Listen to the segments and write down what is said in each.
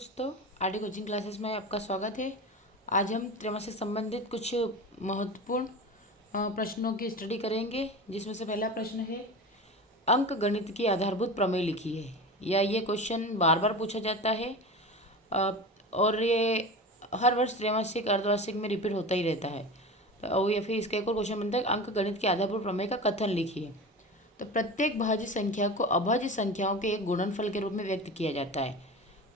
दोस्तों, RD coaching classes में आपका स्वागत है। आज हम त्रैमासिक से संबंधित कुछ महत्वपूर्ण प्रश्नों की स्टडी करेंगे, जिसमें से पहला प्रश्न है अंक गणित की आधारभूत प्रमेय लिखिए। या ये क्वेश्चन बार बार पूछा जाता है और ये हर वर्ष त्रैमासिक अर्धवार्षिक में रिपीट होता ही रहता है। तो या फिर इसका एक और क्वेश्चन बनता है अंक गणित की आधारभूत प्रमेय का कथन लिखिए। तो प्रत्येक भाज्य संख्या को अभाज्य संख्याओं के एक गुणनफल के रूप में व्यक्त किया जाता है।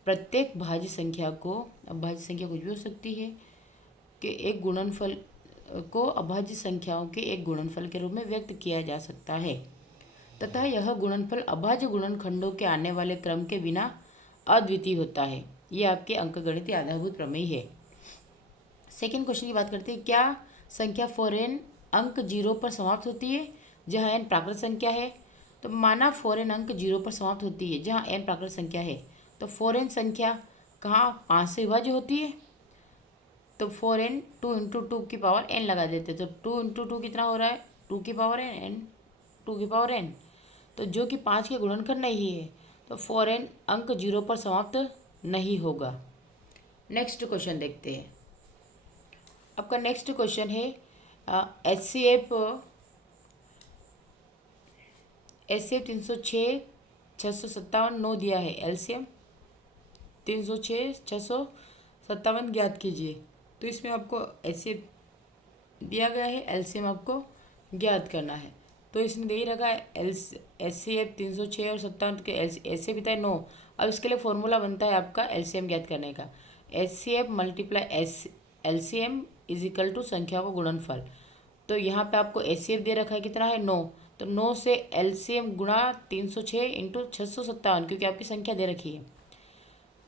प्रत्येक भाज्य संख्या को, अभाज्य संख्या कुछ भी हो सकती है, कि एक गुणनफल को अभाज्य संख्याओं के एक गुणनफल के रूप में व्यक्त किया जा सकता है तथा यह गुणनफल अभाज्य गुणनखंडों के आने वाले क्रम के बिना अद्वितीय होता है। ये आपके अंकगणितीय आधारभूत प्रमेय है। सेकेंड क्वेश्चन की बात करते हैं। क्या संख्या फॉरेन अंक 0 पर समाप्त होती है जहाँ n प्राकृत संख्या है? तो माना फॉरेन अंक 0 पर समाप्त होती है जहाँ n प्राकृत संख्या है, तो फॉरेन संख्या कहाँ 5 से विभाज्य होती है? तो फॉरेन 2 इंटू 2 की पावर n लगा देते हैं। तो 2 इंटू 2 कितना हो रहा है? 2 की पावर n, 2 की पावर n। तो जो कि 5 के गुणनखंड नहीं है, तो फॉरेन अंक 0 पर समाप्त नहीं होगा। नेक्स्ट क्वेश्चन देखते हैं। आपका नेक्स्ट क्वेश्चन है HCF 306 657 9 दिया है। एलसीएम 306 657 ज्ञात कीजिए। तो इसमें आपको HCF दिया गया है, एलसीएम आपको ज्ञात करना है। तो इसने दे ही रखा है HCF 306 और 57 के HCF बिता है 9। अब इसके लिए फॉर्मूला बनता है आपका एलसीएम ज्ञात करने का। HCF multiply LCM is equal to संख्या को गुणनफल। तो यहाँ पे आपको HCF दे रखा है कितना है 9। तो 9 से एलसीएम गुणा 306 इंटू 657, क्योंकि आपकी संख्या दे रखी है।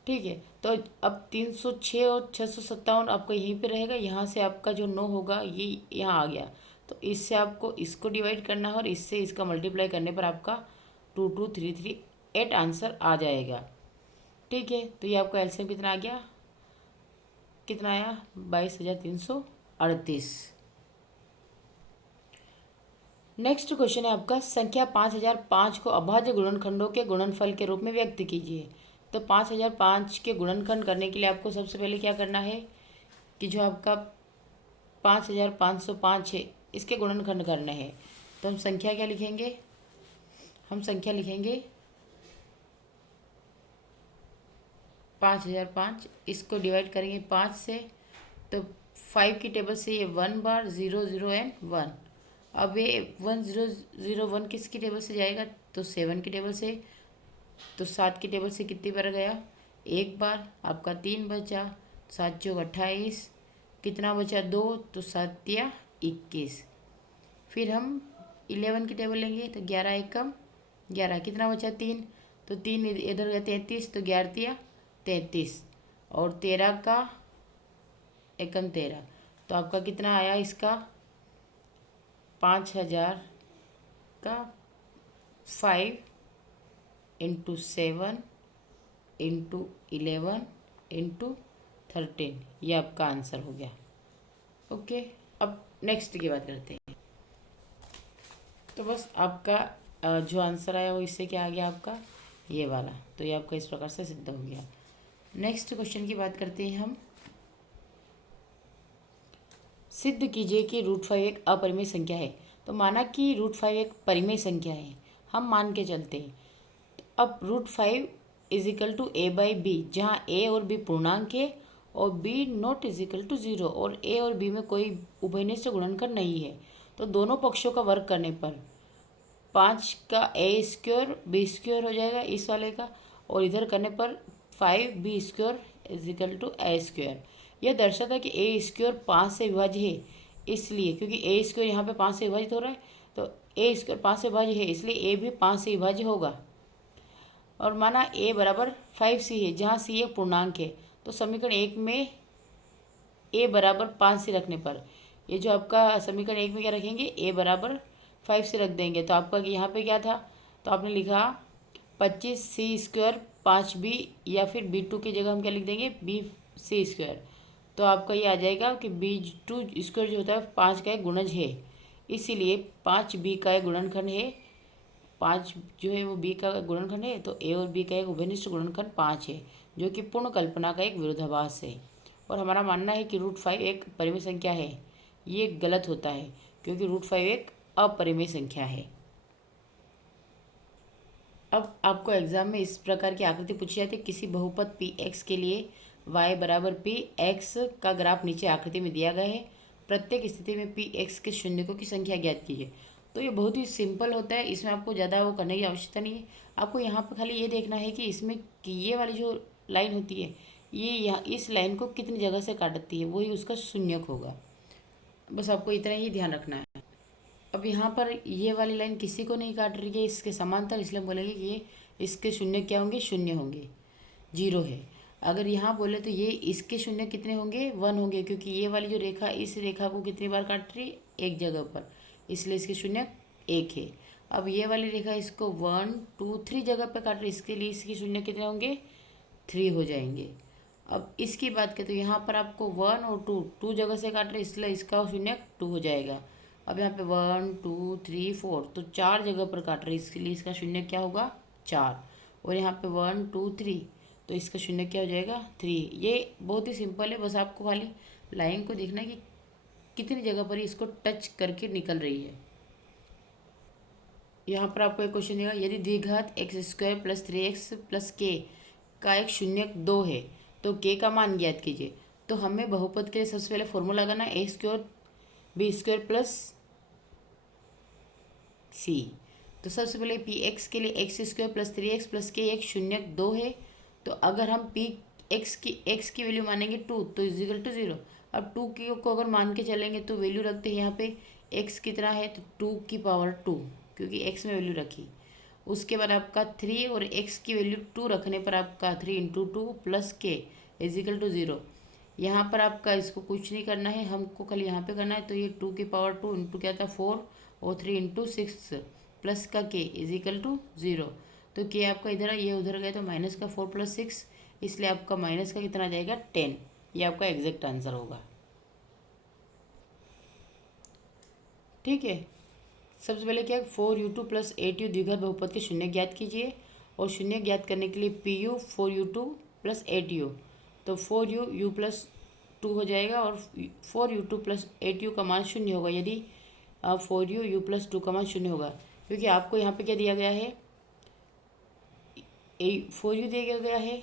ठीक है, तो अब 306 और 657 आपका यहीं पे रहेगा। यहाँ से आपका जो 9 होगा ये यहाँ आ गया। तो इससे आपको इसको डिवाइड करना है और इससे इसका मल्टीप्लाई करने पर आपका 22338 आंसर आ जाएगा। ठीक है, तो ये आपका एलसीएम कितना आ गया, कितना आया 22,338। नेक्स्ट क्वेश्चन है आपका संख्या 5005 को अभाज्य गुणनखंडों के गुणनफल के रूप में व्यक्त कीजिए। तो 5005 के गुणनखंड करने के लिए आपको सबसे पहले क्या करना है कि जो आपका 5505 है इसके गुणनखंड करने हैं। तो हम संख्या क्या लिखेंगे? हम संख्या लिखेंगे 5005, इसको डिवाइड करेंगे 5 से। तो 5 की टेबल से ये 1 बार 0 0 एंड 1। अब ये 1 0 0 1 किसकी टेबल से जाएगा? तो 7 की टेबल से। तो 7 की टेबल से कितनी बार गया? एक बार। आपका 3 बचा, 7 चौक 28, कितना बचा 2, तो 7 या 21। फिर हम 11 की टेबल लेंगे तो 11 एकम 11, कितना बचा 3, तो 3 इधर गया 33, तो 11 या 33 और 13 का एकम 13। तो आपका कितना आया इसका 5000 का 5 इंटू 7 इंटू 11 इंटू 13, ये आपका आंसर हो गया। ओके, अब नेक्स्ट की बात करते हैं। तो बस आपका जो आंसर आया वो इससे क्या आ गया आपका ये वाला। तो ये आपका इस प्रकार से सिद्ध हो गया। नेक्स्ट क्वेश्चन की बात करते हैं हम। सिद्ध कीजिए कि √5 एक अपरिमेय संख्या है। तो माना कि √5 एक परिमेय संख्या है, हम मान के चलते हैं। अब √5 इज इक्वल टू a/b, जहाँ a और b पूर्णांक है और b not is equal to 0 और a और b में कोई उभयनिष्ठ गुणनखंड नहीं है। तो दोनों पक्षों का वर्ग करने पर 5 का a² b² हो जाएगा इस वाले का, और इधर करने पर 5b² is equal to a²। यह दर्शाता है कि a² 5 से विभाज्य है, इसलिए क्योंकि a² यहाँ पे 5 से विभाजित हो रहा है, तो a² 5 से विभाज्य है, इसलिए a भी 5 से विभाज्य होगा। और माना a बराबर 5c है, जहाँ c एक पूर्णांक है। तो समीकरण 1 में a बराबर 5c रखने पर, ये जो आपका समीकरण 1 में क्या रखेंगे, a बराबर 5c रख देंगे। तो आपका यहाँ पे क्या था, तो आपने लिखा 25c² 5b, या फिर b2 की जगह हम क्या लिख देंगे bc²। तो आपका ये आ जाएगा कि b2² जो होता है 5 का एक गुणज है, इसीलिए 5b का एक गुणनखंड है, 5 जो है वो b का गुणनखंड है। तो a और b का एक उभयनिष्ठ गुणनखंड 5 है। जो कि पूर्ण कल्पना का एक विरोधाभास है। और हमारा मानना है कि √5 एक परिमेय संख्या है। ये गलत होता है क्योंकि √5 एक अपरिमेय संख्या है। अब आपको एग्जाम में इस प्रकार की आकृति पूछी जाती है। किसी बहुपद पी एक्स के लिए y बराबर पी एक्स का ग्राफ नीचे आकृति में दिया गया है। प्रत्येक स्थिति में पी एक्स के शून्यकों की संख्या ज्ञात कीजिए। तो ये बहुत ही सिंपल होता है, इसमें आपको ज़्यादा वो करने की आवश्यकता नहीं है। आपको यहाँ पर खाली ये देखना है कि इसमें कि ये वाली जो लाइन होती है ये यहाँ इस लाइन को कितनी जगह से काटती है, वही उसका शून्यक होगा। बस आपको इतना ही ध्यान रखना है। अब यहाँ पर ये वाली लाइन किसी को नहीं काट रही है इसके समांतर, इसलिए हम बोलेंगे कि ये इसके शून्य क्या होंगे, शून्य होंगे, 0 है। अगर यहाँ बोले तो ये इसके शून्य कितने होंगे, 1 होंगे, क्योंकि ये वाली जो रेखा इस रेखा को कितनी बार काट रही है, एक जगह पर, इसलिए इसके शून्य 1 है। अब ये वाली रेखा इसको 1 2 3 जगह पर काट रही है, इसके लिए इसके शून्य कितने होंगे, 3 हो जाएंगे। अब इसकी बात करें तो यहाँ पर आपको 1 और 2 जगह से काट रहे, इसलिए इसका शून्य 2 हो जाएगा। अब यहाँ पे 1 2 3 4 तो 4 जगह पर काट रहे, इसके लिए इसका शून्य क्या होगा, 4। और यहाँ पे 1 2 3 तो इसका शून्य क्या हो जाएगा, 3। ये बहुत ही सिंपल है, बस आपको खाली लाइन को देखना है कि कितनी जगह पर इसको टच करके निकल रही है। यहाँ पर आपको एक क्वेश्चन देगा, यदि द्विघात x² + 3x + k का एक शून्यक 2 है तो k का मान ज्ञात कीजिए। तो हमें बहुपद के लिए सबसे पहले फॉर्मूला लगाना है a² b² + c। तो सबसे पहले पी एक्स के लिए x² + 3x + k एक शून्यक 2 है। तो अगर हम पी एक्स की वैल्यू मानेंगे 2 तो = 0। अब 2 की को अगर मान के चलेंगे तो वैल्यू रखते हैं यहाँ पे x कितना है तो 2⁻², क्योंकि x में वैल्यू रखी। उसके बाद आपका 3 और x की वैल्यू 2 रखने पर आपका 3 × 2 + k = 0। यहाँ पर आपका इसको कुछ नहीं करना है, हमको खाली यहाँ पे करना है। तो ये 2⁻² इंटू क्या था 4 और 3 × 6 प्लस का k = 0। तो k आपका इधर है, ये उधर गए तो -4 + 6, इसलिए आपका माइनस का कितना आ जाएगा 10। ये आपका एग्जैक्ट आंसर होगा। ठीक है, सबसे पहले क्या 4u2 + 8u द्विघात बहुपद के शून्य ज्ञात कीजिए। और शून्य ज्ञात करने के लिए pu 4u2 + 8u, तो 4u u + 2 हो जाएगा और 4u2 + 8u का मान 0 होगा यदि 4u u + 2 का मान 0 होगा। क्योंकि आपको यहाँ पे क्या दिया गया है, 4u दिया गया है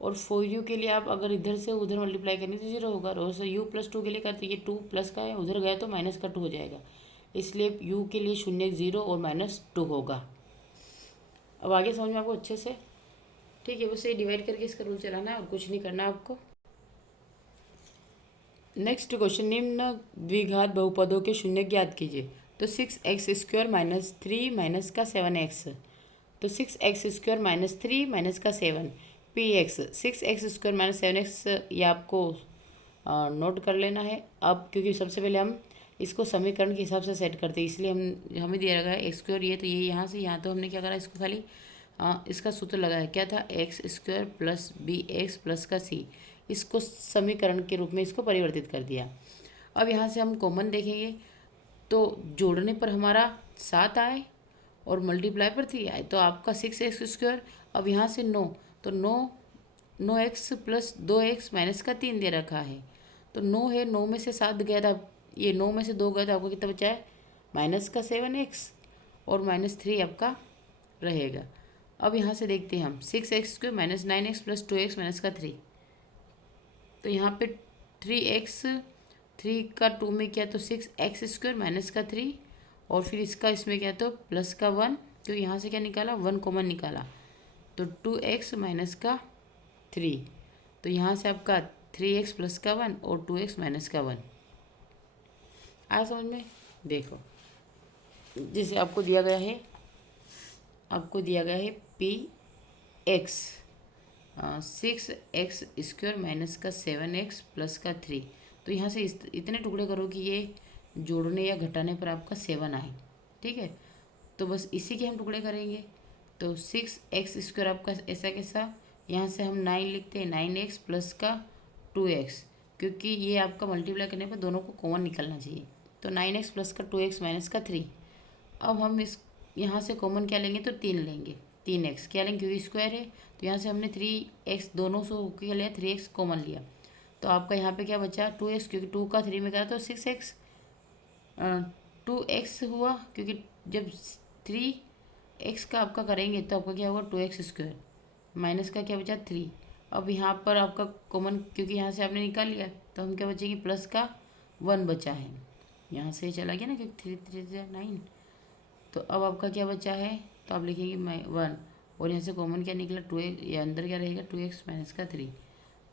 और 4u के लिए आप अगर इधर से उधर मल्टीप्लाई करेंगे तो 0 होगा। और u + 2 के लिए करते ये 2 प्लस का है, उधर गया तो -2 हो जाएगा, इसलिए u के लिए शून्य 0 और -2 होगा। अब आगे समझ में आपको अच्छे से, ठीक है। बस ये डिवाइड करके इसका रूल चलाना है और कुछ नहीं करना आपको। नेक्स्ट क्वेश्चन, निम्न द्विघात बहुपदों के शून्य ज्ञात कीजिए। तो 6x² - 3 - का 7x, तो 6x² - 3 - का 7 px 6x² - 7x, ये आपको नोट कर लेना है। अब क्योंकि सबसे पहले हम इसको समीकरण के हिसाब से सेट करते हैं, इसलिए हमें दिया गया है x², ये तो ये यहाँ से यहाँ, तो हमने क्या करा इसको खाली इसका सूत्र लगाया, क्या था x² + bx + का c, इसको समीकरण के रूप में इसको परिवर्तित कर दिया। अब यहाँ से हम कॉमन देखेंगे तो जोड़ने पर हमारा 7 आए और मल्टीप्लाई पर 3 आए, तो आपका 6x²। अब यहाँ से 9, तो 9x + 2x - का 3 दे रखा है, तो 9 है, 9 में से 7 गया था, ये 9 में से 2 गया था, आपको कितना बचा है -7x और -3 आपका रहेगा। अब यहाँ से देखते हैं हम 6x² - 9x + 2x - का 3, तो यहाँ पे 3x 3 का 2 में क्या तो 6x² - का 3 और फिर इसका इसमें क्या तो प्लस का 1, तो यहाँ से क्या निकाला 1 कॉमन निकाला, तो 2x - का 3, तो यहाँ से आपका 3x + का 1 और 2x - का 1 आया समझ में। देखो जैसे आपको दिया गया है पी एक्स 6x² - का 7x + का 3, तो यहाँ से इतने टुकड़े करो कि ये जोड़ने या घटाने पर आपका 7 आए। ठीक है, तो बस इसी के हम टुकड़े करेंगे। तो 6x² आपका ऐसा कैसा, यहाँ से हम 9 लिखते हैं, 9x + का 2x, क्योंकि ये आपका मल्टीप्लाई करने पर दोनों को कॉमन निकलना चाहिए, तो 9x + का 2x - का 3। अब हम इस यहाँ से कॉमन क्या लेंगे तो 3 लेंगे, 3x क्या लेंगे क्योंकि स्क्वायर है, तो यहाँ से हमने 3x दोनों से क्या लिया 3x कॉमन लिया, तो आपका यहाँ पे क्या बचा 2x, क्योंकि 2 का 3 में करा तो 6x, 2x हुआ, क्योंकि जब 3x का आपका करेंगे तो आपका क्या होगा 2x स्क्वायर, माइनस का क्या बचा 3। अब यहाँ पर आपका कॉमन, क्योंकि यहाँ से आपने निकाल लिया, तो हम क्या बचेंगे प्लस का 1 बचा है, यहाँ से चला गया ना क्योंकि 3 3 9, तो अब आपका क्या बचा है, तो आप लिखेंगे 1, और यहाँ से कॉमन क्या निकला 2x, ये अंदर क्या रहेगा 2x माइनस का 3,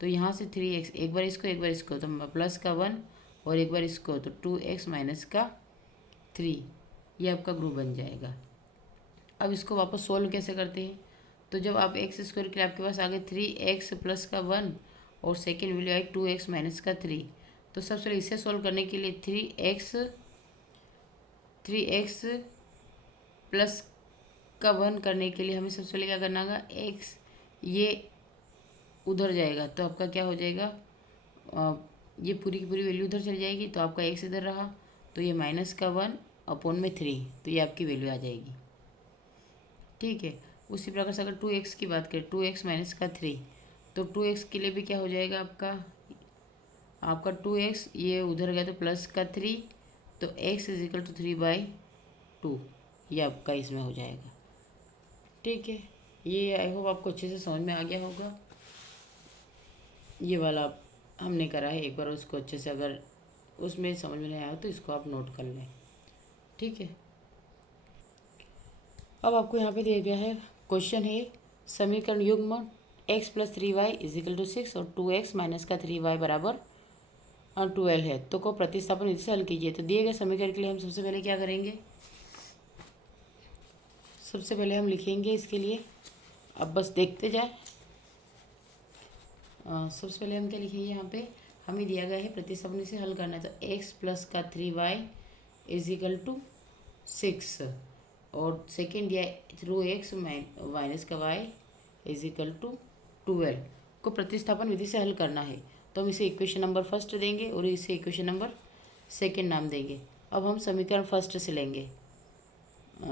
तो यहाँ से 3x, एक बार इसको तो प्लस का 1, और एक बार इसको तो 2x माइनस का 3, ये आपका ग्रुप बन जाएगा। अब इसको वापस सोल्व कैसे करते हैं, तो जब आप एक्स स्क्वायर के लिए आपके पास आ गए 3x प्लस का 1 और सेकेंड वैल्यू आई 2x माइनस का 3, तो सबसे पहले इसे सोल्व करने के लिए 3x प्लस का 1 करने के लिए हमें सबसे पहले क्या करना होगा, x ये उधर जाएगा, तो आपका क्या हो जाएगा, ये पूरी की पूरी वैल्यू उधर चली जाएगी, तो आपका x इधर रहा, तो ये माइनस का 1 अपॉन में 3, तो ये आपकी वैल्यू आ जाएगी। ठीक है, उसी प्रकार से अगर 2x की बात करें 2x माइनस का 3, तो 2x के लिए भी क्या हो जाएगा आपका 2x ये उधर गया तो प्लस का 3, तो x इज इक्वल टू 3/2, ये आपका इसमें हो जाएगा। ठीक है, ये आई होप आपको अच्छे से समझ में आ गया होगा। ये वाला हमने करा है एक बार, उसको अच्छे से अगर उसमें समझ में नहीं आया तो इसको आप नोट कर लें। ठीक है, अब आपको यहाँ पे दिया गया है क्वेश्चन है समीकरण युग्म x plus 3y is equal to 6 और 2x माइनस का 3y बराबर 12 है, तो को प्रतिस्थापन विधि से हल कीजिए। तो दिए गए समीकरण के लिए हम सबसे पहले क्या करेंगे, सबसे पहले हम लिखेंगे इसके लिए, अब बस देखते जाए। सबसे पहले हम क्या लिखेंगे, यहाँ पे हमें दिया गया है प्रतिस्थापन विधि से हल करना है, तो x प्लस का 3y इज इक्वल टू 6 और सेकेंड दिया थ्रू x माइनस का y इज इक्वल टू 12 को प्रतिस्थापन विधि से हल करना है, तो हम इसे इक्वेशन नंबर फर्स्ट देंगे और इसे इक्वेशन नंबर सेकेंड नाम देंगे। अब हम समीकरण फर्स्ट से लेंगे,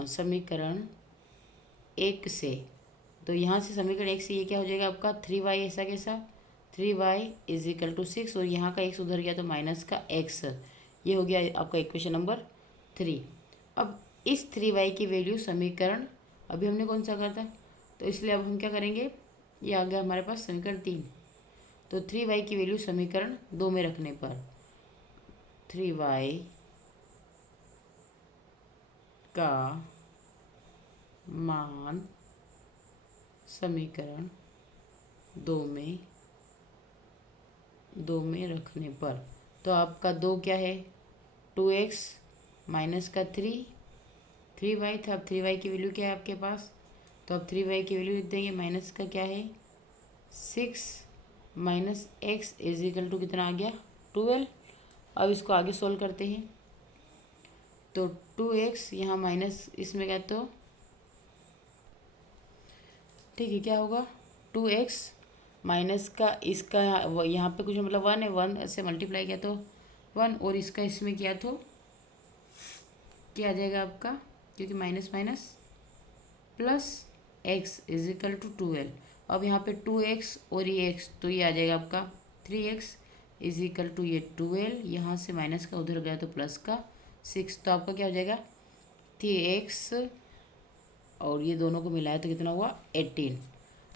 समीकरण 1 से, तो यहाँ से समीकरण 1 से ये क्या हो जाएगा आपका 3y ऐसा कैसा 3y इज इक्वल टू 6 और यहाँ का x उधर गया तो माइनस का x, ये हो गया आपका इक्वेशन नंबर 3। अब इस 3y की वैल्यू समीकरण अभी हमने कौन सा करा था, तो इसलिए अब हम क्या करेंगे, ये आ गया हमारे पास समीकरण 3, तो 3y की वैल्यू समीकरण 2 में रखने पर 3y का मान समीकरण 2 में रखने पर, तो आपका 2 क्या है 2x माइनस का 3y था, अब 3y की वैल्यू क्या है आपके पास, तो अब 3y की वैल्यू देंगे, माइनस का क्या है 6 minus x is equal to कितना आ गया 12। अब इसको आगे सोल्व करते हैं, तो 2x यहाँ माइनस इसमें क्या, तो ठीक है क्या होगा 2x माइनस का इसका यहाँ पे कुछ मतलब 1 है, 1 से मल्टीप्लाई किया तो 1 और इसका इसमें किया तो क्या आ जाएगा आपका, क्योंकि minus minus plus x is equal to 12। अब यहाँ पे 2x और ये x, तो ये आ जाएगा आपका 3x इज इक्वल टू ये 12, यहाँ से माइनस का उधर गया तो प्लस का 6, तो आपका क्या हो जाएगा 3x और ये दोनों को मिलाया तो कितना हुआ 18।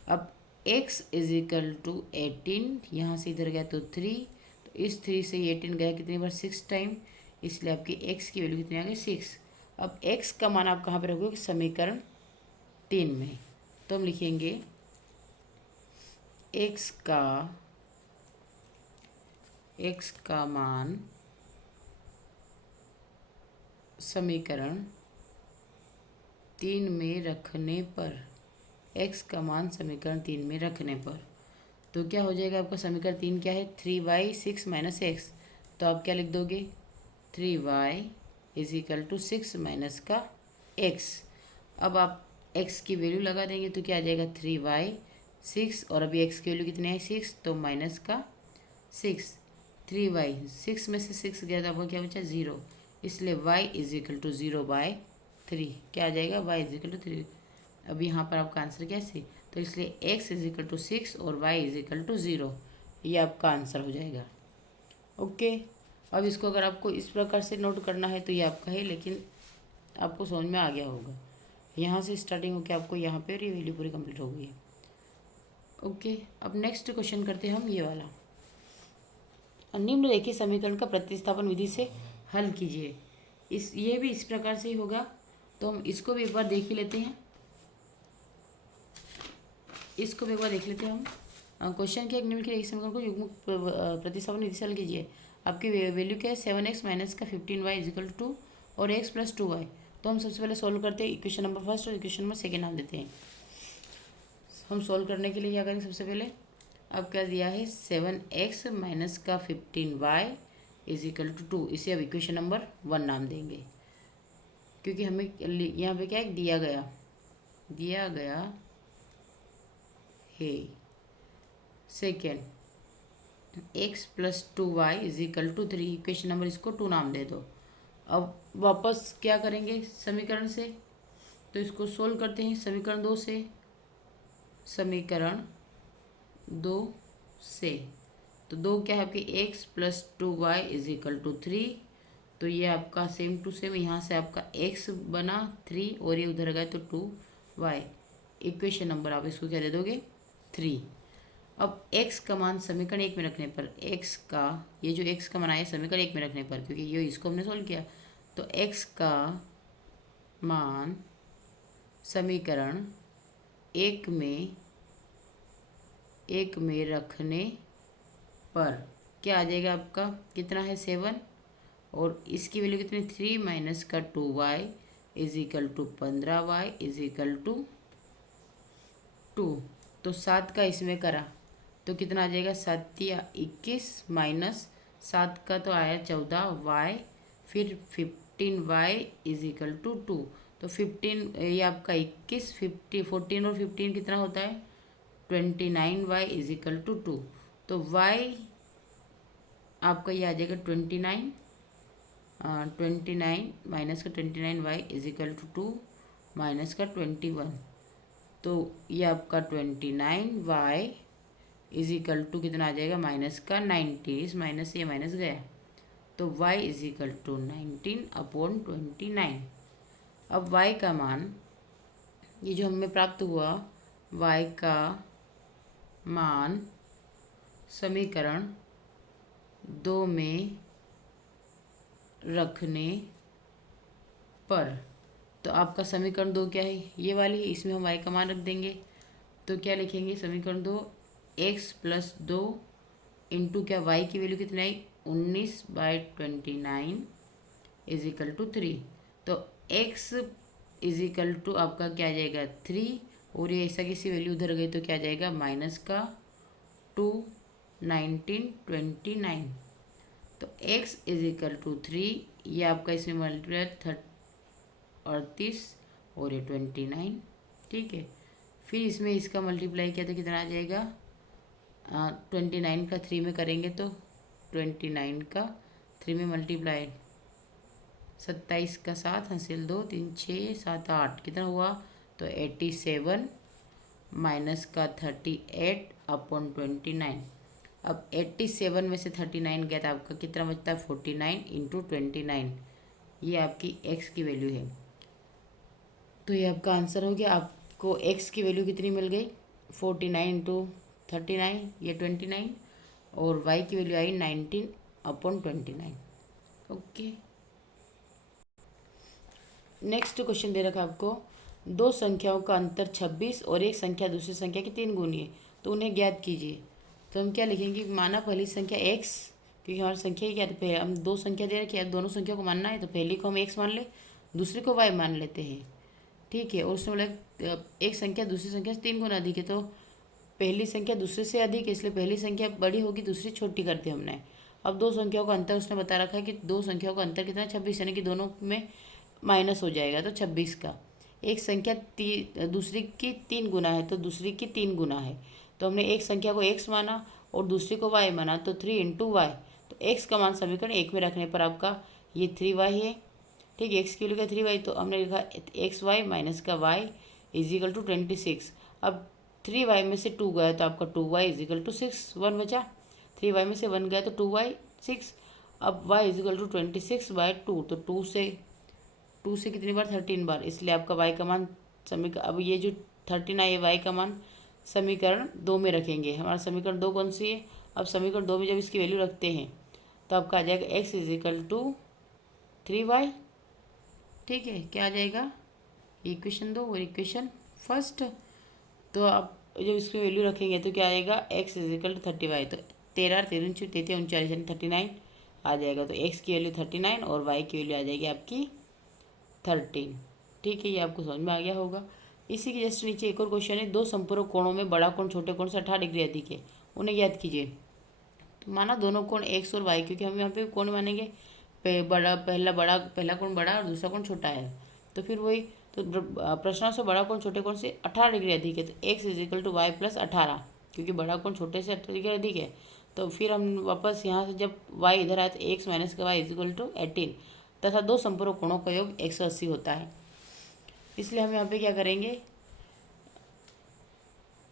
अब x इज इक्वल टू 18, यहाँ से इधर गया तो 3, तो इस 3 से 18 गया कितनी बार 6 टाइम, इसलिए आपकी x की वैल्यू कितनी आ गई 6। अब x का मान आप कहाँ पे रखोगे, समीकरण 3 में, तो हम लिखेंगे x का मान समीकरण 3 में रखने पर, x का मान समीकरण 3 में रखने पर, तो क्या हो जाएगा आपका समीकरण 3 क्या है 3y 6 माइनस x, तो आप क्या लिख दोगे 3y is equal to 6 minus का x। अब आप x की वैल्यू लगा देंगे तो क्या आ जाएगा 3y 6 और अभी x की वैल्यू कितनी है 6, तो माइनस का 6, 3y 6 में से 6 गया तो आपको क्या बचा 0, इसलिए y इज इक्वल टू 0/3, क्या आ जाएगा y इज इक्वल टू 3। अब यहाँ पर आपका आंसर क्या है, तो इसलिए x इज इक्वल टू 6 और y इज इक्वल टू 0, ये आपका आंसर हो जाएगा। ओके, अब इसको अगर आपको इस प्रकार से नोट करना है तो ये आपका है, लेकिन आपको समझ में आ गया होगा। यहाँ से स्टार्टिंग होकर आपको यहाँ पे ये वैल्यू पूरी कंप्लीट हो गई है। ओके, अब नेक्स्ट क्वेश्चन करते हैं हम ये वाला। निम्नलिखित समीकरण का प्रतिस्थापन विधि से हल कीजिए। ये भी इस प्रकार से ही होगा, तो हम इसको भी एक बार देख ही लेते हैं। इसको भी एक बार देख लेते हैं हम। क्वेश्चन क्या, निम्नलिखित समीकरण को युग्म प्रतिस्थापन विधि से हल कीजिए। आपकी वैल्यू क्या है, 7x माइनस का 15y इजिकल टू 2 और x प्लस 2y। तो हम सबसे पहले सॉल्व करते हैं इक्वेशन नंबर फर्स्ट और इक्वेशन नंबर सेकेंड नाम देते हैं। हम सॉल्व करने के लिए क्या करेंगे, सबसे पहले अब क्या दिया है, 7x माइनस का 15y इजिकल टू 2, इसे अब इक्वेशन नंबर 1 नाम देंगे, क्योंकि हमें यहाँ पे क्या है, दिया गया है। Second, x plus 2y is equal to 3, equation number इसको 2 नाम दे दो। अब वापस क्या करेंगे समीकरण से, तो इसको सोल्व करते हैं समीकरण 2 से। तो 2 क्या है आपकी, x plus 2y is equal to 3, तो ये आपका सेम टू सेम यहाँ से आपका x बना 3 और ये उधर गए तो 2y। इक्वेशन नंबर आप इसको क्या दे दोगे, 3। अब x का मान समीकरण 1 में रखने पर, x का ये जो x का मान आया समीकरण 1 में रखने पर, क्योंकि ये इसको हमने सोल्व किया, तो x का मान समीकरण 1 में रखने पर क्या आ जाएगा आपका, कितना है 7 और इसकी वैल्यू कितनी 3 माइनस का 2y is equal to 15y is equal to 2। तो 7 का इसमें करा तो कितना आ जाएगा, 7 या 21 माइनस 7 का तो आया 14y, फिर 15y इजिकल टू 2। तो 15 ये आपका 21, 14 और 15 कितना होता है 29y इजिकल टू 2। तो y आपका ये आ जाएगा 29 माइनस का 29y इजिकल टू 2 माइनस का 21। तो ये आपका 29y इजिकल टू कितना आ जाएगा, माइनस का 90, इस माइनस से ये माइनस गया, तो y इजिकल टू 19/29। अब y का मान, ये जो हमें प्राप्त हुआ y का मान समीकरण 2 में रखने पर, तो आपका समीकरण 2 क्या है, ये वाली, इसमें हम y का मान रख देंगे। तो क्या लिखेंगे समीकरण 2, x प्लस 2 इंटू क्या y की वैल्यू कितना है 19/29 इजिकल टू 3। तो x इजिकल टू आपका क्या आ जाएगा 3 और ये ऐसा किसी वैल्यू उधर गई तो क्या आ जाएगा माइनस का 2 19/29। तो x इजिकल टू 3, ये आपका इसमें मल्टीप्लाई 38 और ये 29, ठीक है। फिर इसमें इसका मल्टीप्लाई किया तो कितना आ जाएगा 29 का 3 में करेंगे तो 29 का 3 में मल्टीप्लाई 27 का 7 हासिल 2 3 6 7 8 कितना हुआ, तो 87 माइनस का 38/29। अब 87 में से 39 गया था आपका कितना बचता है 49 इंटू 29, ये आपकी x की वैल्यू है। तो ये आपका आंसर हो गया। आपको x की वैल्यू कितनी मिल गई 49 इंटू 39, ये 29, और y की वैल्यू आई 19/29। ओके, नेक्स्ट क्वेश्चन दे रखा आपको, दो संख्याओं का अंतर 26 और एक संख्या दूसरी संख्या की 3 गुनी है, तो उन्हें ज्ञात कीजिए। तो हम क्या लिखेंगे, माना पहली संख्या x, क्योंकि हमारी संख्या ही क्या है, हम दो संख्या दे रखी है, दोनों संख्या को मानना है, तो पहली को हम x मान ले, दूसरी को y मान लेते हैं, ठीक है। और उसमें बोला एक संख्या दूसरी संख्या से 3 गुना अधिक है, तो पहली संख्या दूसरे से अधिक है, इसलिए पहली संख्या बड़ी होगी, दूसरी छोटी कर दी हमने। अब दो संख्याओं का अंतर उसने बता रखा है कि दो संख्याओं का अंतर कितना 26, यानी कि दोनों में माइनस हो जाएगा, तो 26 का। एक संख्या दूसरी की 3 गुना है, तो दूसरी की 3 गुना है, तो हमने एक संख्या को x माना और दूसरी को y माना, तो 3 इंटू वाई। तो x का मान समीकरण 1 में रखने पर आपका ये 3y है, ठीक है। x की वैल्यू क्या 3y, तो हमने लिखा xy माइनस का y इजिकल टू 26। अब 3y में से 2 गया तो आपका 2y इजिकल टू 6, 1 बचा। 3y में से 1 गया तो 2y 6। अब y इजिकल टू 26/2, तो 2 से कितनी बार, 13 बार, इसलिए आपका y का मान समीकरण, अब ये जो 13 है ये y का मान समीकरण 2 में रखेंगे। हमारा समीकरण 2 कौन सी है? अब समीकरण 2 में जब इसकी वैल्यू रखते हैं तो आपका आ जाएगा x इजिकल टू 3y। ठीक है, क्या आ जाएगा? इक्वेशन 2 और इक्वेशन फर्स्ट। तो आप जब इसकी वैल्यू रखेंगे तो क्या आएगा? x इजिकल टू 30y, तो 13 13 33 39 यानी 39 आ जाएगा। तो x की वैल्यू 39 और y की वैल्यू आ जाएगी आपकी 13। ठीक है, ये आपको समझ में आ गया होगा। इसी के जस्ट नीचे एक और क्वेश्चन है, दो संपूरक कोणों में बड़ा कोण छोटे कोण से 18 डिग्री अधिक है, उन्हें ज्ञात कीजिए। तो माना दोनों कोण x और y, क्योंकि हम यहाँ पे कोण मानेंगे पहला कोण बड़ा और दूसरा कोण छोटा है, तो फिर वही तो प्रश्न से बड़ा कोण छोटे कोण से 18 डिग्री अधिक है, तो x is equal to Y plus 18, क्योंकि बड़ा कोण छोटे से 18 डिग्री अधिक है। तो फिर हम वापस यहाँ से जब y इधर आए तो x माइनस का वाई इजिकल टू 18, तथा दो संपूरक कोणों का योग 180 होता है। इसलिए हम यहाँ पे क्या करेंगे,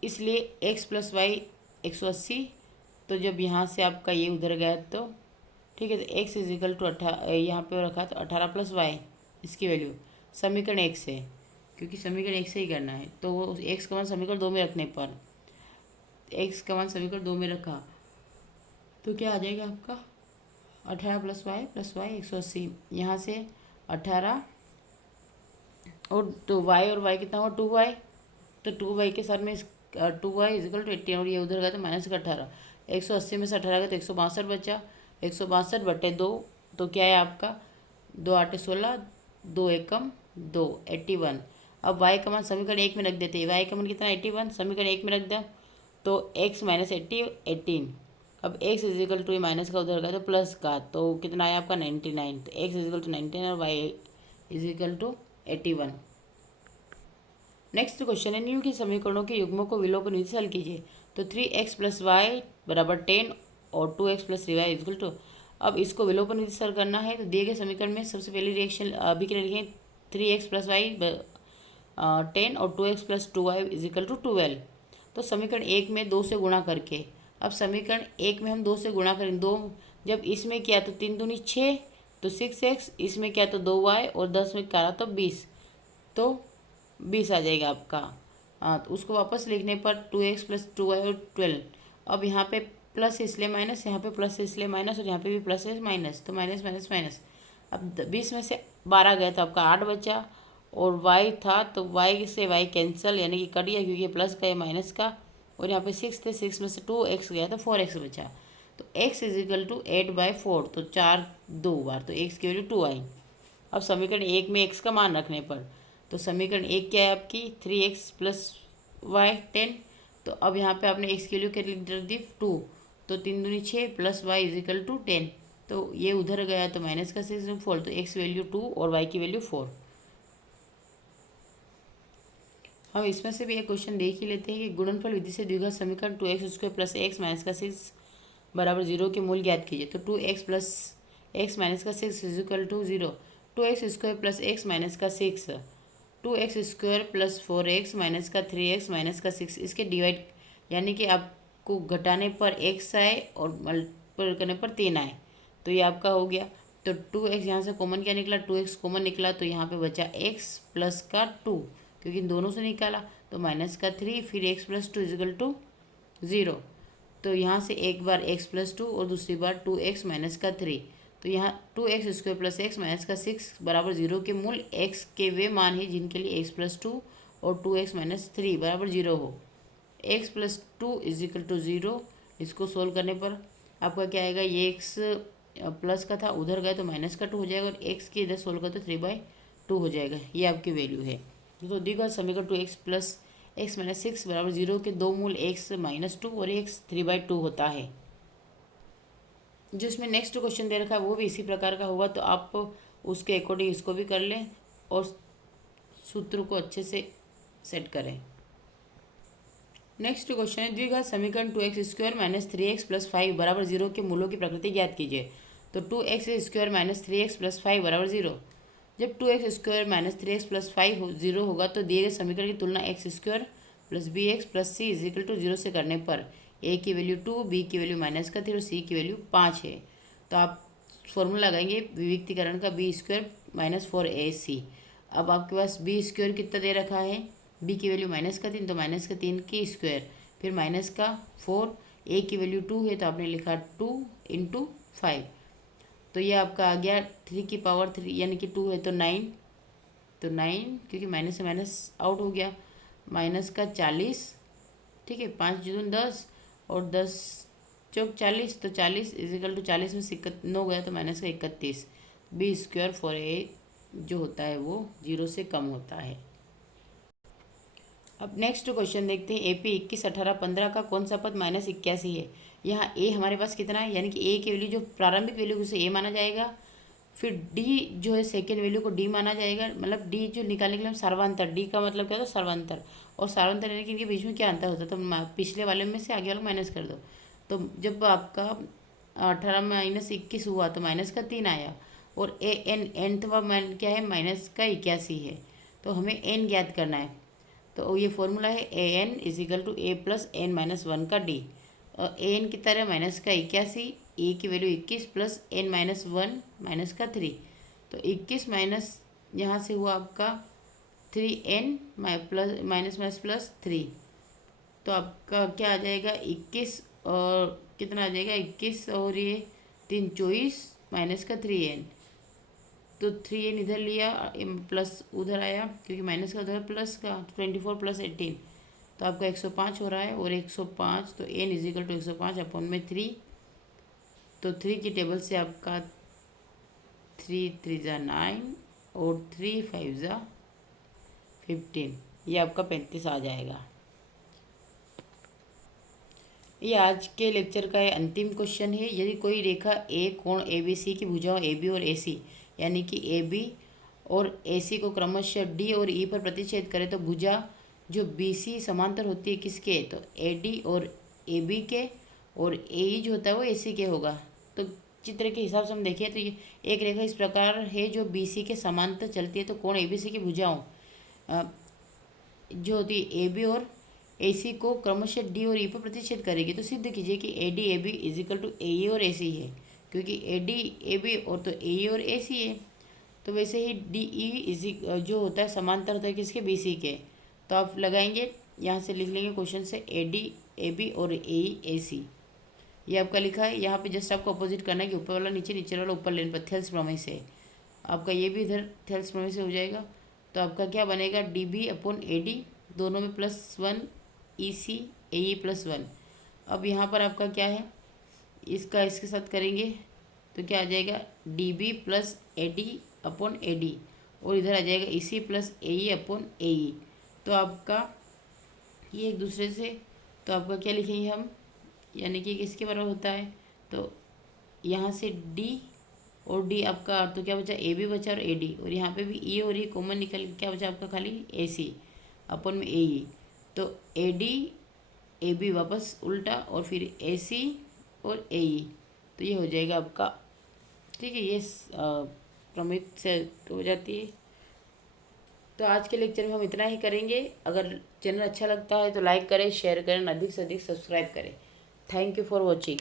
इसलिए x प्लस वाई 180, तो जब यहाँ से आपका ये उधर गया तो ठीक है, तो x इजिकल टू यहाँ पे रखा तो 18 प्लस वाई, इसकी वैल्यू समीकरण 1 से, क्योंकि समीकरण 1 से ही करना है, तो वो x का मान समीकरण 2 में रखने पर, x का मान समीकरण 2 में रखा तो क्या आ जाएगा आपका 18 प्लस वाई 180। यहाँ से 18 और तो y और y कितना हुआ 2y, तो 2y के साथ में 2y इजिकल टू 18, और ये उधर गया तो माइनस का 18, 180 में से 18 गया तो 162 बचा, 162/2, तो क्या है आपका 2 8 16, 2 एकम 2, 81। अब y का मान समीकरण 1 में रख देते हैं, y का मान कितना 81, समीकरण 1 में रख दिया तो x माइनस 80 18। अब x इजिकल टू माइनस का उधर गया तो प्लस का, तो कितना आया आपका 99, तो x इजिकल टू 99 और y is equal to 81। Next question है, निम्न के समीकरणों के युग्मों को विलोपन विधि से हल कीजिए। तो 3x प्लस वाई बराबर 10 और 2x plus 3y is equal to. अब इसको विलोपन विधि से हल करना है, तो दिए गए समीकरण में सबसे पहली रिएक्शन अभी के लिए लिखें 3x प्लस वाई 10 और 2x plus 2y is equal to 12। तो समीकरण 1 में 2 से गुणा करके, अब समीकरण 1 में हम 2 से गुणा करें, 2 जब इसमें किया तो 3 दूनी 6, तो 6x, इसमें किया तो 2y और 10 में करा तो 20, तो 20 आ जाएगा आपका। हाँ, तो उसको वापस लिखने पर 2x प्लस 2y और 12। अब यहाँ पे प्लस इसलिए माइनस, यहाँ पे प्लस इसलिए माइनस, और यहाँ पे भी प्लस है माइनस, तो माइनस माइनस माइनस। अब 20 में से 12 गया तो आपका 8 बचा, और y था तो y से y कैंसिल, यानी कि कट गया, क्योंकि प्लस का है माइनस का, और यहाँ पे 6 थे, 6 में से 2x गया तो 4x बचा, तो x इजिकल टू 8/4, तो 4 2 बार, तो x की वैल्यू 2 आई। अब समीकरण 1 में x का मान रखने पर, तो समीकरण 1 क्या है आपकी 3x प्लस वाई 10, तो अब यहाँ पे आपने x की वैल्यू क्या लिख दी 2, तो 3 दूनी 6 प्लस वाई इजिकल टू 10, तो ये उधर गया तो माइनस का 6 4, तो x वैल्यू 2 और y की वैल्यू 4। हम इसमें से भी एक क्वेश्चन देख ही लेते हैं कि गुणनफल विधि से द्विघात समीकरण 2x² प्लस x माइनस का 6 बराबर 0 के मूल ज्ञात कीजिए। तो 2x प्लस x माइनस का 6 is equal to 0, 2x² plus x minus का 6, 2x² प्लस 4x माइनस का 3x माइनस का 6, इसके डिवाइड, यानी कि आपको घटाने पर x आए और मल्टीप्लाई करने पर 3 आए, तो ये आपका हो गया। तो 2x यहाँ से कॉमन क्या निकला, 2x कॉमन निकला, तो यहाँ पे बचा x प्लस का 2, क्योंकि दोनों से निकाला, तो माइनस का 3, फिर x प्लस 2 इजिकल टू 0, तो यहाँ से एक बार x प्लस 2 और दूसरी बार 2x माइनस का 3, तो यहाँ 2x² प्लस x माइनस का 6 बराबर 0 के मूल x के वे मान हैं जिनके लिए x प्लस 2 और 2x माइनस 3 बराबर 0 हो। x प्लस 2 इजिकल टू 0, इसको सोल्व करने पर आपका क्या आएगा, ये x प्लस का था उधर गया तो माइनस का 2 हो जाएगा, और x के इधर सोल्व कर तो 3/2 हो जाएगा, ये आपकी वैल्यू है। तो दी गई समीकरण 2x प्लस x माइनस 6 बराबर 0 के दो मूल x माइनस 2 और x 3/2 होता है। जो इसमें नेक्स्ट क्वेश्चन दे रखा है वो भी इसी प्रकार का होगा, तो आप उसके अकॉर्डिंग इसको भी कर लें और सूत्र को अच्छे से सेट करें। नेक्स्ट क्वेश्चन है, द्विघात समीकरण 2x² माइनस 3x प्लस 5 बराबर 0 के मूलों की प्रकृति ज्ञात कीजिए। तो 2x² माइनस 3x प्लस 5 बराबर 0, जब 2x² माइनस 3x प्लस 5 0 होगा तो दिए गए समीकरण की तुलना x² plus bx plus c is equal to 0 से करने पर a की वैल्यू 2, b की वैल्यू -3 और c की वैल्यू 5 है। तो आप फॉर्मूला लगाएंगे विविक्तीकरण का b² माइनस 4ac। अब आपके पास b² कितना दे रखा है, b की वैल्यू -3 तो -3 की स्क्वायर, फिर -4, a की वैल्यू 2 है तो आपने लिखा 2 इंटू 5। तो ये आपका आ गया 3 की पावर 3 यानी कि 2 है तो 9, तो 9 क्योंकि माइनस से माइनस आउट हो गया, -40, ठीक है, 5 दूनी 10 और 10 चौक 40, तो 40 इजिकल टू 40 में से 9 गया तो -31। b² फॉर ए जो होता है वो 0 से कम होता है। अब नेक्स्ट क्वेश्चन देखते हैं। AP 21, 18, 15 का कौन सा पद -81 है। यहाँ a हमारे पास कितना है, यानी कि a की वैल्यू जो प्रारंभिक वैल्यू उसे a माना जाएगा, फिर d जो है सेकेंड वैल्यू को d माना जाएगा, मतलब d जो निकालने के लिए हम सर्वांतर, d का मतलब क्या होता है सर्वांतर, और सर्वांतर यानी कि इनके बीच में क्या अंतर होता है, तो पिछले वाले में से आगे वाले माइनस कर दो। तो जब आपका 18 माइनस 21 हुआ तो -3 आया, और nth क्या है -81 है, तो हमें n ज्ञात करना है। तो ये फॉर्मूला है an is equal to a plus n minus 1 का d, और an की तरह -81, a की वैल्यू 21 प्लस n माइनस 1 -3, तो 21 माइनस यहाँ से हुआ आपका 3n प्लस माइनस 3, तो आपका क्या आ जाएगा 21 और कितना आ जाएगा 21 और ये 3 24 -3n, तो 3n इधर लिया प्लस उधर आया क्योंकि माइनस का उधर प्लस का 24 प्लस 18, तो आपका 105 हो रहा है, और 105 तो n इजिकल टू 105 अपॉन में 3, तो 3 की टेबल से आपका 3 3 ज़ा 9 और 3 5 ज़ा 15, ये आपका 35 आ जाएगा। ये आज के लेक्चर का ये अंतिम क्वेश्चन है। यदि कोई रेखा ए कोण ABC की भुजाओं AB और AC यानी कि AB और AC को क्रमशः D और E पर प्रतिच्छेद करे तो भुजा जो BC समांतर होती है किसके, तो AD और AB के, और AE जो होता है वो AC के होगा। तो चित्र के हिसाब से हम देखें तो ये एक रेखा इस प्रकार है जो BC के समांतर चलती है, तो कोण ABC की भुजाओं जो होती है AB और AC को क्रमशः D और E पर प्रतिच्छेद करेगी। तो सिद्ध कीजिए कि AD AB is equal to AE और AC है, क्योंकि AD AB और तो AE और AC है। तो वैसे ही DE जो होता है समांतर होता है किसके, BC के। तो आप लगाएंगे यहाँ से लिख लेंगे क्वेश्चन से AD AB और AE AC, ये आपका लिखा है। यहाँ पे जस्ट आपको अपोजिट करना है कि ऊपर वाला नीचे, नीचे वाला ऊपर लेने पर थेल्स प्रमेय से आपका ये भी इधर थेल्स प्रमेय से हो जाएगा। तो आपका क्या बनेगा DB अपॉन AD, दोनों में +1 EC AE +1। अब यहाँ पर आपका क्या है, इसका इसके साथ करेंगे तो क्या आ जाएगा DB plus AD upon AD, और इधर आ जाएगा EC plus AE upon AE। तो आपका ये एक दूसरे से, तो आपका क्या लिखेंगे हम, यानी कि किसके बराबर होता है, तो यहाँ से D और D आपका, तो क्या बचा AB बचा और AD, और यहाँ पे भी E और E कॉमन निकल के क्या बचा आपका खाली AC अपन में AE। तो AD AB वापस उल्टा और फिर AC और AE, तो ये हो जाएगा आपका, ठीक है, ये प्रमेय से हो जाती है। तो आज के लेक्चर में हम इतना ही करेंगे। अगर चैनल अच्छा लगता है तो लाइक करें, शेयर करें, अधिक से अधिक सब्सक्राइब करें। Thank you for watching.